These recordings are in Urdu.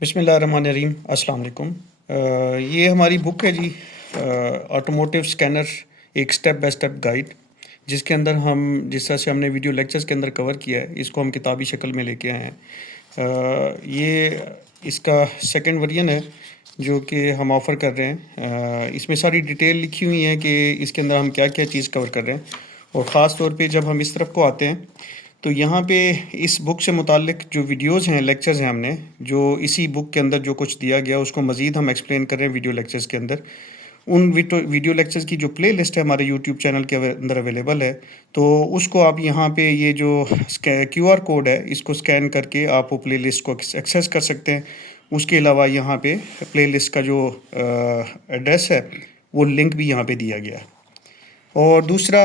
بسم اللہ الرحمن الرحیم، السلام علیکم۔ یہ ہماری بک ہے جی، آٹوموٹیو اسکینر، ایک سٹیپ بائی سٹیپ گائیڈ، جس کے اندر ہم جس طرح سے ہم نے ویڈیو لیکچرز کے اندر کور کیا ہے، اس کو ہم کتابی شکل میں لے کے آئے ہیں۔ یہ اس کا سیکنڈ ورژن ہے جو کہ ہم آفر کر رہے ہیں۔ اس میں ساری ڈیٹیل لکھی ہوئی ہیں کہ اس کے اندر ہم کیا کیا چیز کور کر رہے ہیں، اور خاص طور پہ جب ہم اس طرف کو آتے ہیں تو یہاں پہ اس بک سے متعلق جو ویڈیوز ہیں، لیکچرز ہیں، ہم نے جو اسی بک کے اندر جو کچھ دیا گیا اس کو مزید ہم ایکسپلین کر رہے ہیں ویڈیو لیکچرز کے اندر۔ ان ویڈیو لیکچرز کی جو پلے لسٹ ہے ہمارے یوٹیوب چینل کے اندر اویلیبل ہے، تو اس کو آپ یہاں پہ یہ جو کیو آر کوڈ ہے اس کو اسکین کر کے آپ وہ پلے لسٹ کو ایکسیس کر سکتے ہیں۔ اس کے علاوہ یہاں پہ پلے لسٹ کا جو ایڈریس ہے وہ لنک بھی یہاں پہ دیا گیا ہے۔ اور دوسرا،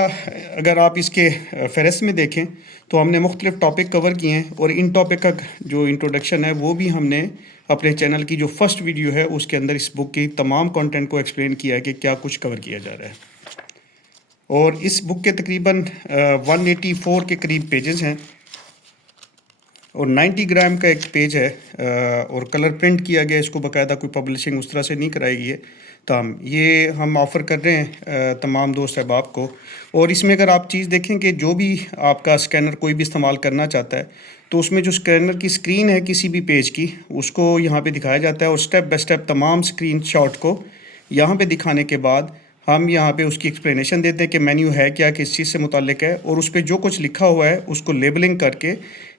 اگر آپ اس کے فہرست میں دیکھیں تو ہم نے مختلف ٹاپک کور کیے ہیں، اور ان ٹاپک کا جو انٹروڈکشن ہے وہ بھی ہم نے اپنے چینل کی جو فرسٹ ویڈیو ہے اس کے اندر اس بک کی تمام کنٹینٹ کو ایکسپلین کیا ہے کہ کیا کچھ کور کیا جا رہا ہے۔ اور اس بک کے تقریباً 184 کے قریب پیجز ہیں، اور 90 گرام کا ایک پیج ہے، اور کلر پرنٹ کیا گیا، اس کو باقاعدہ کوئی پبلشنگ اس طرح سے نہیں کرائی گئی ہے تاہم یہ ہم آفر کر رہے ہیں تمام دوست احباب کو۔ اور اس میں اگر آپ چیز دیکھیں کہ جو بھی آپ کا اسکینر کوئی بھی استعمال کرنا چاہتا ہے تو اس میں جو اسکینر کی اسکرین ہے کسی بھی پیج کی، اس کو یہاں پہ دکھایا جاتا ہے، اور سٹیپ بائی سٹیپ تمام اسکرین شاٹ کو یہاں پہ دکھانے کے بعد ہم یہاں پہ اس کی ایکسپلینیشن دیتے ہیں کہ مینیو ہے کیا، کس چیز سے متعلق ہے، اور اس پہ جو کچھ لکھا ہوا ہے اس کو لیبلنگ کر کے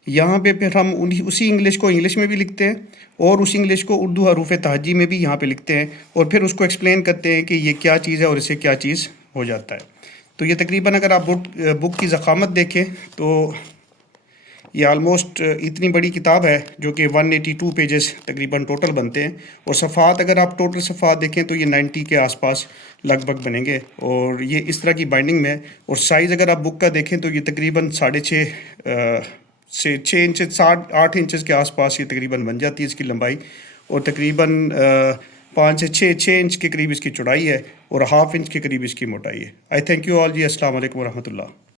یہاں پہ پھر ہم اسی انگلش کو انگلش میں بھی لکھتے ہیں، اور اس انگلش کو اردو حروف تہجی میں بھی یہاں پہ لکھتے ہیں، اور پھر اس کو ایکسپلین کرتے ہیں کہ یہ کیا چیز ہے اور اسے کیا چیز ہو جاتا ہے۔ تو یہ تقریباً اگر آپ بک کی ضخامت دیکھیں تو یہ آلموسٹ اتنی بڑی کتاب ہے جو کہ 182 پیجز تقریباً ٹوٹل بنتے ہیں، اور صفحات اگر آپ ٹوٹل صفحات دیکھیں تو یہ 90 کے آس پاس لگ بھگ بنیں گے، اور یہ اس طرح کی بائنڈنگ میں، اور سائز اگر آپ بک کا دیکھیں تو یہ تقریباً 6.5 سے 6 انچز 8 انچز کے آس پاس یہ تقریباً بن جاتی ہے اس کی لمبائی، اور تقریباً 5 سے 6 انچ کے قریب اس کی چوڑائی ہے، اور ½ انچ کے قریب اس کی موٹائی ہے۔ آئی تھینک یو آل جی، السلام علیکم ورحمۃ اللہ۔